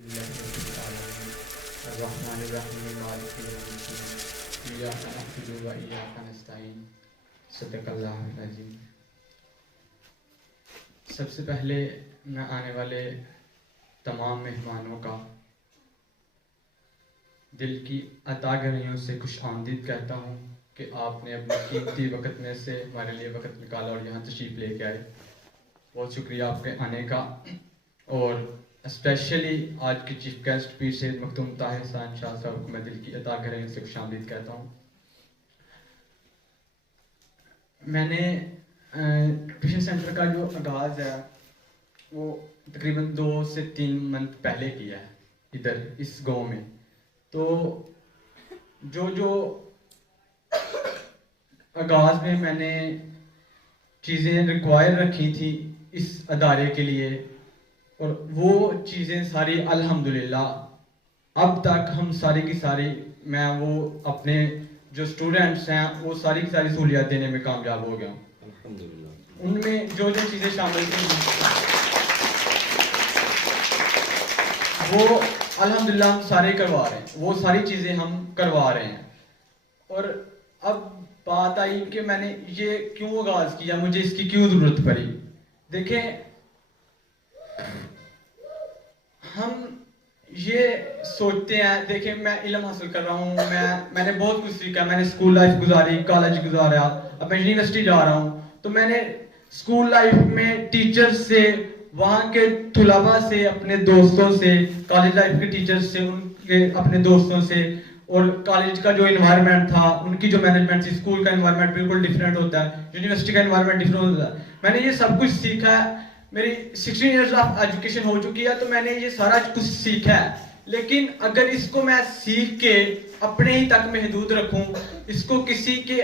الرحمن الرحیم مالک یوم الدین ایاک نعبد و ایاک نستعین صدق اللہ العظیم۔ سب سے پہلے میں آنے والے تمام مہمانوں کا دل کی عطا گریوں سے خوش آمدید کہتا ہوں کہ آپ نے اپنے قیمتی وقت میں سے ہمارے لیے وقت نکالا اور یہاں تشریف لے کے آئے۔ بہت شکریہ آپ کے آنے کا، اور اسپیشلی آج کے چیف گیسٹ پیر سید مختوم طاہر حسین شاہ صاحب کو میں دل کی عطا گریوں سے خوش آمدید کہتا ہوں۔ میں نے ٹیوشن سینٹر کا جو آغاز ہے وہ تقریباً 2 سے 3 منتھ پہلے کیا ہے ادھر اس گاؤں میں۔ تو جو آغاز میں نے چیزیں ریکوائر رکھی تھی اس ادارے کے لیے، اور وہ چیزیں ساری الحمدللہ اب تک ہم ساری کی ساری میں وہ اپنے جو اسٹوڈنٹس ہیں وہ ساری کی ساری سہولیات دینے میں کامیاب ہو گیا ہوں الحمدللہ۔ ان میں جو چیزیں شامل تھیں وہ الحمدللہ ہم سارے کروا رہے ہیں، وہ ساری چیزیں ہم کروا رہے ہیں۔ اور اب بات آئی کہ میں نے یہ کیوں آغاز کیا، مجھے اس کی کیوں ضرورت پڑی۔ دیکھیں، ہم یہ سوچتے ہیں، دیکھیں میں علم حاصل کر رہا ہوں، میں نے بہت کچھ سیکھا، میں نے اسکول لائف گزاری، کالج گزارا، اب میں یونیورسٹی جا رہا ہوں۔ تو میں نے اسکول لائف میں ٹیچر سے، وہاں کے طلباء سے، اپنے دوستوں سے، کالج لائف کے ٹیچر سے، ان کے اپنے دوستوں سے، اور کالج کا جو انوائرمنٹ تھا، ان کی جو مینجمنٹ تھی، اسکول کا انوائرمنٹ بالکل ڈیفرنٹ ہوتا ہے، یونیورسٹی کا انوائرمنٹ ڈیفرنٹ ہوتا ہے۔ میں نے یہ سب کچھ سیکھا ہے، میری 16 ایئرز آف ایجوکیشن ہو چکی ہے، تو میں نے یہ سارا کچھ سیکھا ہے۔ لیکن اگر اس کو میں سیکھ کے اپنے ہی تک محدود رکھوں، اس کو کسی کے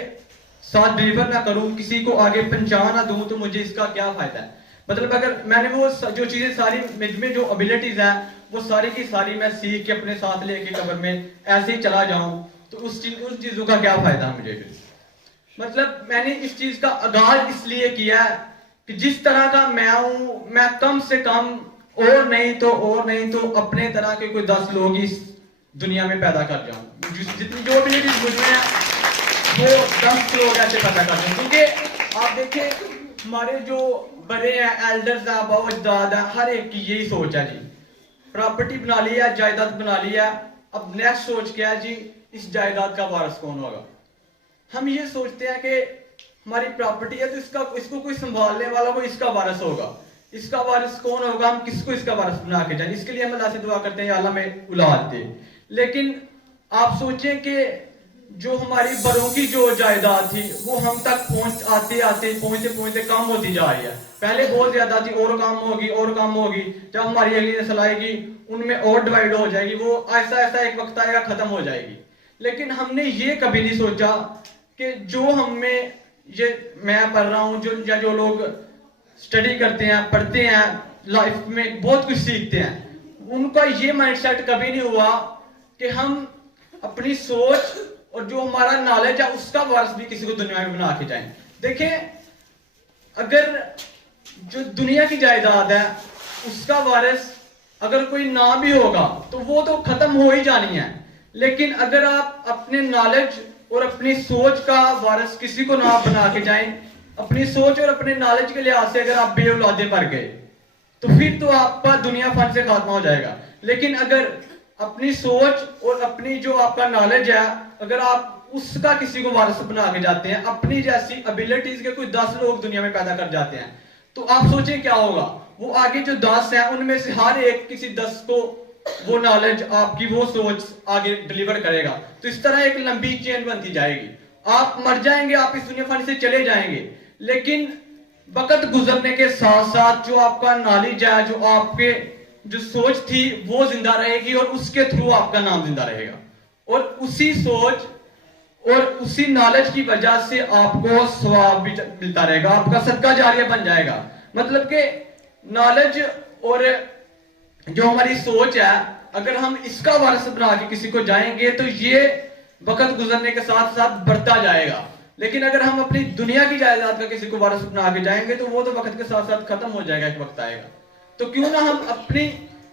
ساتھ ڈیلیور نہ کروں، کسی کو آگے پہنچا نہ دوں، تو مجھے اس کا کیا فائدہ ہے؟ مطلب اگر میں نے وہ جو چیزیں ساری میں جو ابیلٹیز ہیں وہ ساری کی ساری میں سیکھ کے اپنے ساتھ لے کے قبر میں ایسے ہی چلا جاؤں، تو اس چیزوں کا کیا فائدہ ہے مجھے؟ مطلب میں نے اس چیز کا آغاز اس لیے کیا ہے کہ جس طرح کا میں ہوں، میں کم سے کم اور نہیں تو اپنے طرح کے کوئی 10 لوگ اس دنیا میں پیدا کر جاؤں، جتنی جو ابیلٹیز مجھ میں ہیں وہ 10 لوگ ایسے پیدا کر جاؤں۔ کیونکہ آپ دیکھیں ہمارے جو بڑے ہیں، ایلڈرز ہیں، ابا اجداد ہیں، ہر ایک کی یہی سوچ ہے جی، پراپرٹی بنا لی ہے، جائیداد بنا لی ہے، اب نیکسٹ سوچ کیا ہے جی، اس جائیداد کا وارث کون ہوگا۔ ہم یہ سوچتے ہیں کہ ہماری پراپرٹی ہے تو اس کو کوئی سنبھالنے والا کوئی اس کا وارث ہوگا، اس کا وارث کون ہوگا، ہم کس کو اس کا وارث بنا کے جائیں۔ اس کے لیے ہم اللہ سے دعا کرتے ہیں یا اللہ میں اولاد دے۔ لیکن آپ سوچیں کہ جو ہماری بڑوں کی جو جائیداد تھی وہ ہم تک پہنچتے کم ہوتی جا رہی ہے۔ پہلے بہت زیادہ تھی، اور کام ہوگی، جب ہماری اگلی نسل آئے گی ان میں اور ڈیوائڈ ہو جائے گی، وہ ایسا ایک وقت آئے گا ختم ہو جائے گی۔ لیکن ہم نے یہ کبھی نہیں سوچا کہ جو ہم میں یہ میں پڑھ رہا ہوں، جو لوگ اسٹڈی کرتے ہیں، پڑھتے ہیں، لائف میں بہت کچھ سیکھتے ہیں، ان کا یہ مائنڈ سیٹ کبھی نہیں ہوا کہ ہم اپنی سوچ اور جو ہمارا نالج ہے اس کا وارث بھی کسی کو دنیا میں بنا کے جائیں۔ دیکھیں، اگر جو دنیا کی جائیداد ہے اس کا وارث اگر کوئی نہ بھی ہوگا تو وہ تو ختم ہو ہی جانی ہے، لیکن اگر آپ اپنے نالج اور اپنی سوچ کا وارث کسی کو نہ بنا کے جائیں، اپنی سوچ اور اپنے نالج کے لحاظ سے اگر آپ بے اولادے مر گئے تو پھر تو آپ کا دنیا فن سے خاتمہ ہو جائے گا۔ لیکن اگر اپنی سوچ اور اپنی جو آپ کا نالج ہے اگر آپ اس کا کسی کو وارث بنا کے جاتے ہیں، اپنی جیسی ابیلٹیز کے کوئی 10 لوگ دنیا میں پیدا کر جاتے ہیں، تو آپ سوچیں کیا ہوگا۔ وہ آگے جو 10 ہیں ان میں سے ہر ایک کسی 10 کو وہ نالج، آپ کی وہ سوچ آگے ڈیلیور کرے گا، تو اس طرح ایک لمبی چین بنتی جائے گی۔ آپ مر جائیں گے، آپ اس دنیا فانی سے چلے جائیں گے، لیکن وقت گزرنے کے ساتھ ساتھ جو آپ کا نالج ہے، جو آپ کے جو سوچ تھی وہ زندہ رہے گی، اور اس کے تھرو آپ کا نام زندہ رہے گا، اور اسی سوچ اور اسی نالج کی وجہ سے آپ کو ثواب بھی ملتا رہے گا، آپ کا صدقہ جاریہ بن جائے گا۔ مطلب کہ نالج اور جو ہماری سوچ ہے اگر ہم اس کا وارث بنا کے کسی کو جائیں گے تو یہ وقت گزرنے کے ساتھ ساتھ بڑھتا جائے گا، لیکن اگر ہم اپنی دنیا کی جائیداد کا کسی کو وارث بنا کے جائیں گے تو وہ تو وقت کے ساتھ ساتھ ختم ہو جائے گا، ایک وقت آئے گا۔ تو کیوں نہ ہم اپنی